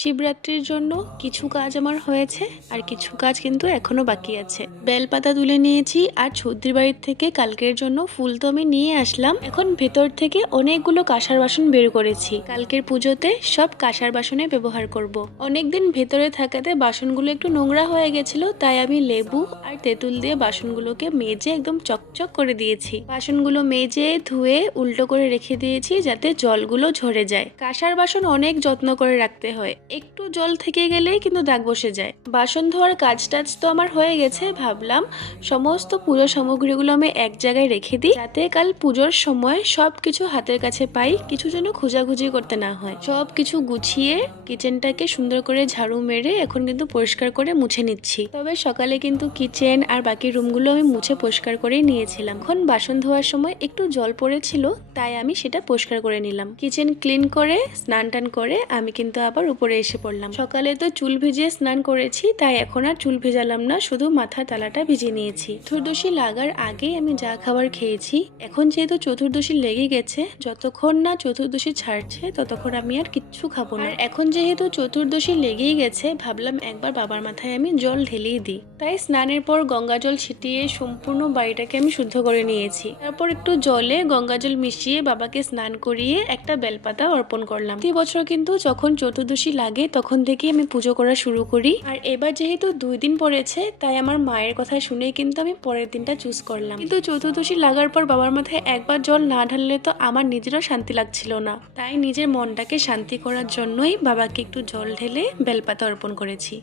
শিবরাত্রির জন্য কিছু কাজ আমার হয়েছে আর কিছু কাজ কিন্তু এখনো বাকি আছে। বেলপাতা তুলে নিয়েছি আর ছদ্রির বাড়ির থেকে কালকের জন্য ফুল তো আমি নিয়ে আসলাম। এখন ভেতর থেকে অনেকগুলো কাঁসার বাসন বের করেছি, কালকের পুজোতে সব কাঁসার বাসনে ব্যবহার করব। অনেকদিন ভেতরে থাকাতে বাসনগুলো একটু নোংরা হয়ে গেছিল, তাই আমি লেবু আর তেঁতুল দিয়ে বাসনগুলোকে মেজে একদম চকচক করে দিয়েছি। বাসনগুলো মেজে ধুয়ে উল্টো করে রেখে দিয়েছি যাতে জলগুলো ঝরে যায়। কাঁসার বাসন অনেক যত্ন করে রাখতে হয়, একটু জল থেকে গেলেই কিন্তু দাগ বসে যায়। বাসন ধোয়ার কাজ টাজ তো আমার হয়ে গেছে, ভাবলাম সমস্ত পুজোর সামগ্রীগুলো আমি এক জায়গায় রেখে দিই যাতে কাল পুজোর সময় সবকিছু হাতের কাছে পাই, কিছু যেন খোঁজাখুঁজি করতে না হয়। সব কিছু গুছিয়ে কিচেনটাকে সুন্দর করে ঝাড়ু মেরে এখন কিন্তু পরিষ্কার করে মুছে নিচ্ছি। তবে সকালে কিন্তু কিচেন আর বাকি রুমগুলো আমি মুছে পরিষ্কার করেই নিয়েছিলাম। এখন বাসন ধোয়ার সময় একটু জল পড়েছিল, তাই আমি সেটা পরিষ্কার করে নিলাম। কিচেন ক্লিন করে স্নান টান করে আমি কিন্তু আবার উপরে এসে পড়লাম। সকালে তো চুল ভিজিয়ে স্নান করেছি, তাই এখন আর চুল ভেজালাম না, শুধু মাথার তালাটা ভিজিয়ে নিয়েছি। চতুর্দশী লাগার আগে আমি যা খাবার খেয়েছি, এখন যেহেতু চতুর্দশী লেগে গেছে, যতক্ষণ না চতুর্দশী ছাড়ছে ততক্ষণ আমি আর কিচ্ছু খাবো না। আর এখন যেহেতু চতুর্দশী লেগেই গেছে, ভাবলাম একবার বাবার মাথায় আমি জল ঢেলেই দিই। তাই স্নানের পর গঙ্গা জল ছিটিয়ে সম্পূর্ণ বাড়িটাকে আমি শুদ্ধ করে নিয়েছি। তারপর একটু জলে গঙ্গা জল মিশিয়ে বাবাকে স্নান করিয়ে একটা বেলপাতা অর্পণ করলাম। প্রতি বছর কিন্তু যখন চতুর্দশী লাগে তখন থেকেই আমি পুজো করা শুরু করি। আর এবার যেহেতু 2 দিন পড়েছে, তাই আমার মায়ের কথা শুনেই কিন্তু আমি পরের দিনটা চুজ করলাম। কিন্তু চতুর্দশী লাগার পর বাবার মাথায় একবার জল না ঢাললে তো আমার নিজেরও শান্তি লাগছিল না, তাই নিজের মনটাকে শান্তি করার জন্যই বাবাকে একটু জল ঢেলে বেলপাতা অর্পণ করেছি।